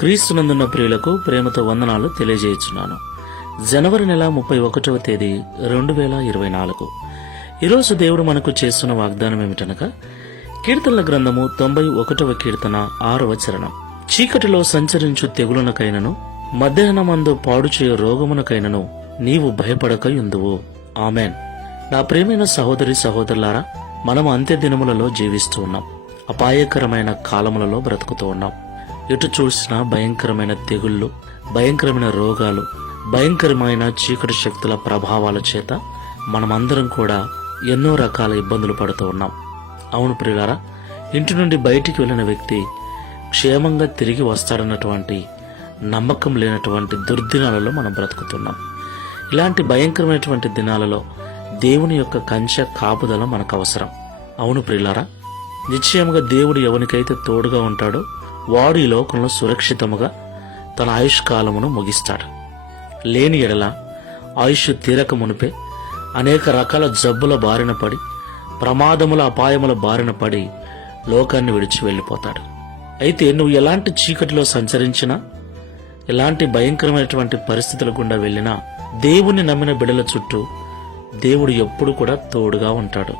క్రీస్తునందున్న ప్రియులకు ప్రేమతో వందనాలు తెలియజేస్తున్నాను జనవరి నెల ముప్పై ఒకటవ తేదీ రెండు వేల ఇరవై నాలుగు. ఈరోజు దేవుడు మనకు చేస్తున్న వాగ్దానం ఏమిటనగా కీర్తనల గ్రంథము తొంభై ఒకటవ కీర్తన ఆరవ చరణం. చీకటిలో సంచరించు తెగులనకైనను మధ్యాహ్నమందు పాడుచే రోగమునకైనను నీవు భయపడక ఎందువు ఆమెన్. నా ప్రేమైన సహోదరి సహోదరులారా మనం అంత్య దినములలో జీవిస్తూ ఉన్నాం. అపాయకరమైన కాలములలో బ్రతుకుతూ ఉన్నాం. ఎటు చూసినా భయంకరమైన తెగుళ్ళు భయంకరమైన రోగాలు భయంకరమైన చీకటి శక్తుల ప్రభావాల చేత మనమందరం కూడా ఎన్నో రకాల ఇబ్బందులు పడుతూ ఉన్నాం. అవును ప్రియులారా ఇంటి నుండి బయటికి వెళ్ళిన వ్యక్తి క్షేమంగా తిరిగి వస్తాడన్నటువంటి నమ్మకం లేనటువంటి దుర్దినాలలో మనం బ్రతుకుతున్నాం. ఇలాంటి భయంకరమైనటువంటి దినాలలో దేవుని యొక్క కంచె కాపుదల మనకు అవసరం. అవును ప్రియులారా నిశ్చయముగా దేవుడు ఎవరికైతే తోడుగా ఉంటాడో వాడు ఈ లోకంలో సురక్షితముగా తన ఆయుష్ కాలమును ముగిస్తాడు. లేని ఎడల ఆయుష్ తీరక మునిపే అనేక రకాల జబ్బుల బారిన పడి ప్రమాదముల అపాయముల బారిన పడి లోకాన్ని విడిచి వెళ్ళిపోతాడు. అయితే నువ్వు ఎలాంటి చీకటిలో సంచరించినా ఎలాంటి భయంకరమైనటువంటి పరిస్థితుల గుండా వెళ్ళినా దేవుని నమ్మిన బిడల చుట్టూ దేవుడు ఎప్పుడు కూడా తోడుగా ఉంటాడు.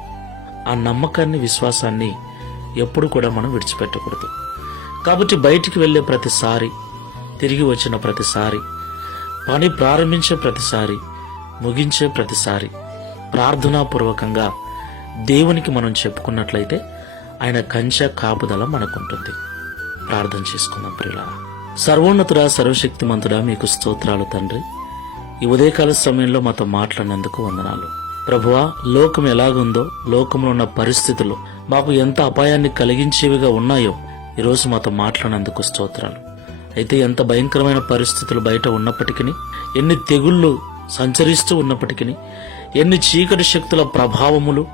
ఆ నమ్మకాన్ని విశ్వాసాన్ని ఎప్పుడు కూడా మనం విడిచిపెట్టకూడదు. కాబట్టి బయటికి వెళ్ళే ప్రతిసారి తిరిగి వచ్చిన ప్రతిసారి పని ప్రారంభించే ప్రతిసారి ముగించే ప్రతిసారి ప్రార్థనాపూర్వకంగా దేవునికి మనం చెప్పుకున్నట్లయితే ఆయన కంచె కాపుదల మనకుంటుంది. ప్రార్థన చేసుకుందాం ప్రియుల. సర్వోన్నతుడా సర్వశక్తిమంతుడా మీకు స్తోత్రాలు తండ్రి. ఈ ఉదయకాల సమయంలో మాతో మాట్లాడినందుకు వందనాలు. ప్రభువా లోకం ఎలాగుందో లోకంలో ఉన్న పరిస్థితులు మాకు ఎంత అపాయాన్ని కలిగించేవిగా ఉన్నాయో ఈరోజు మాతో మాట్లాడినందుకు స్తోత్రాలు. అయితే ఎంత భయంకరమైన పరిస్థితులు బయట ఉన్నప్పటికీ ఎన్ని తెగుళ్ళు సంచరిస్తూ ఉన్నప్పటికీ ఎన్ని చీకటి శక్తుల ప్రభావములు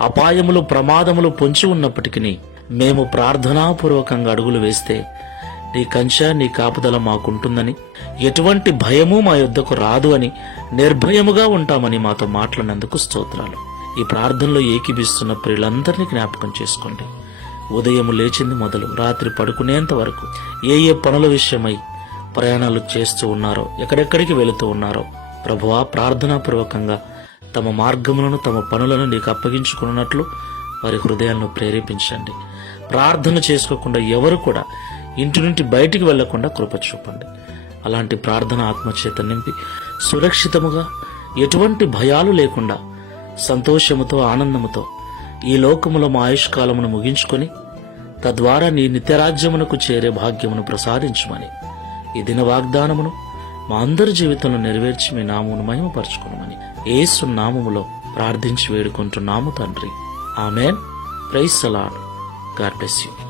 అపాయములు ప్రమాదములు పొంచి ఉన్నప్పటికీ మేము ప్రార్థనాపూర్వకంగా అడుగులు వేస్తే నీ కంచ నీ కాపుదల మాకుంటుందని ఎటువంటి భయము మా యొద్దకు రాదు అని నిర్భయముగా ఉంటామని మాతో మాట్లాడినందుకు స్తోత్రాలు. ఈ ప్రార్థనలో ఏకీభిస్తున్న ప్రియులందరినీ జ్ఞాపకం చేసుకోండి. ఉదయం లేచింది మొదలు రాత్రి పడుకునేంత వరకు ఏ ఏ పనుల విషయమై ప్రయాణాలు చేస్తూ ఉన్నారో ఎక్కడెక్కడికి వెళుతూ ఉన్నారో ప్రభువా ప్రార్థనాపూర్వకంగా తమ మార్గములను తమ పనులను నీకు అప్పగించుకున్నట్లు వారి హృదయాలను ప్రేరేపించండి. ప్రార్థన చేసుకోకుండా ఎవరు కూడా ఇంటి నుండి బయటికి వెళ్ళకుండా కృప చూపండి. అలాంటి ప్రార్థన ఆత్మచేత నింపి సురక్షితముగా ఎటువంటి భయాలు లేకుండా సంతోషముతో ఆనందముతో ఈ లోకములో మా ఆయుష్కాలమును ముగించుకొని తద్వారా నీ నిత్యరాజ్యమునకు చేరే భాగ్యమును ప్రసాదించుమని ఈ దిన వాగ్దానమును మా అందరి జీవితంలో నెరవేర్చి మీ నామమును మహిమపరచుకునమని ఏసు నామములో ప్రార్థించి వేడుకుంటున్నాము తండ్రి. Amen. Praise the Lord God bless you.